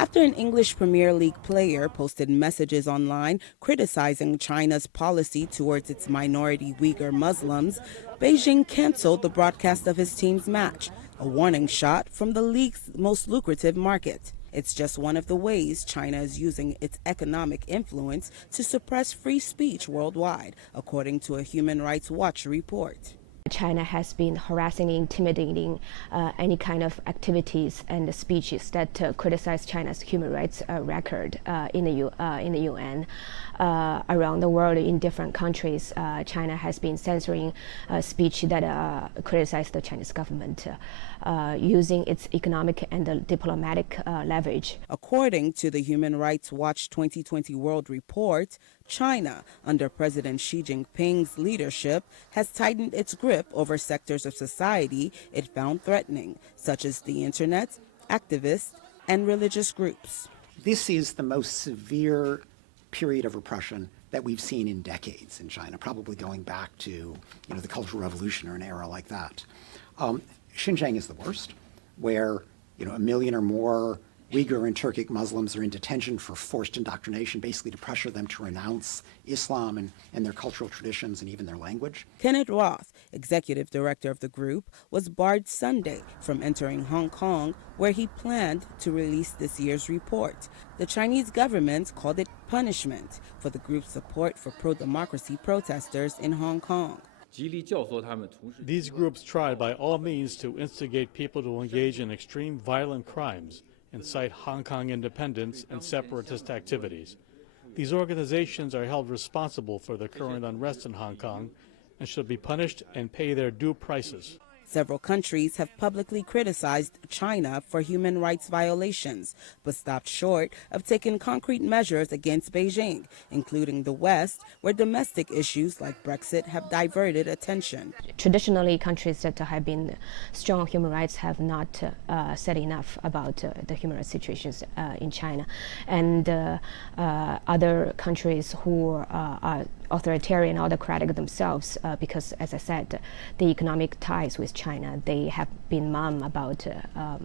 After an English Premier League player posted messages online criticizing China's policy towards its minority Uyghur Muslims, Beijing canceled the broadcast of his team's match, a warning shot from the league's most lucrative market. It's just one of the ways China is using its economic influence to suppress free speech worldwide, according to a Human Rights Watch report. China has been harassing and intimidating any kind of activities and speeches that criticize China's human rights record in the UN. Around the world in different countries, China has been censoring speech that criticize the Chinese government, using its economic and diplomatic leverage. According to the Human Rights Watch 2020 World Report, China, under President Xi Jinping's leadership, has tightened its grip over sectors of society it found threatening, such as the internet, activists, and religious groups. This is the most severe period of repression that we've seen in decades in China, probably going back to the Cultural Revolution or an era like that. Xinjiang is the worst, where 1 million or more Uyghur and Turkic Muslims are in detention for forced indoctrination, basically to pressure them to renounce Islam and their cultural traditions and even their language. Kenneth Roth, executive director of the group, was barred Sunday from entering Hong Kong, where he planned to release this year's report. The Chinese government called it punishment for the group's support for pro-democracy protesters in Hong Kong. These groups tried by all means to instigate people to engage in extreme violent crimes, incite Hong Kong independence and separatist activities. These organizations are held responsible for the current unrest in Hong Kong and should be punished and pay their due prices. Several countries have publicly criticized China for human rights violations, but stopped short of taking concrete measures against Beijing, including the West, where domestic issues like Brexit have diverted attention. Traditionally, countries that have been strong on human rights have not said enough about the human rights situations in China. And other countries who are authoritarian, autocratic themselves, because, as I said, the economic ties with China, they have been mum about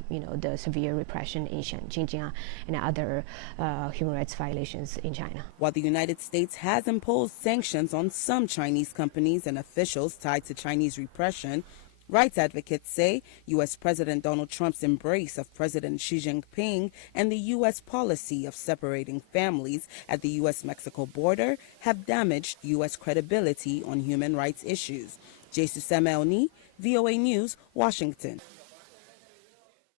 the severe repression in Xinjiang and other human rights violations in China. While the United States has imposed sanctions on some Chinese companies and officials tied to Chinese repression, rights advocates say U.S. President Donald Trump's embrace of President Xi Jinping and the U.S. policy of separating families at the U.S.-Mexico border have damaged U.S. credibility on human rights issues. Jay-sue-seh-meh, VOA News, Washington.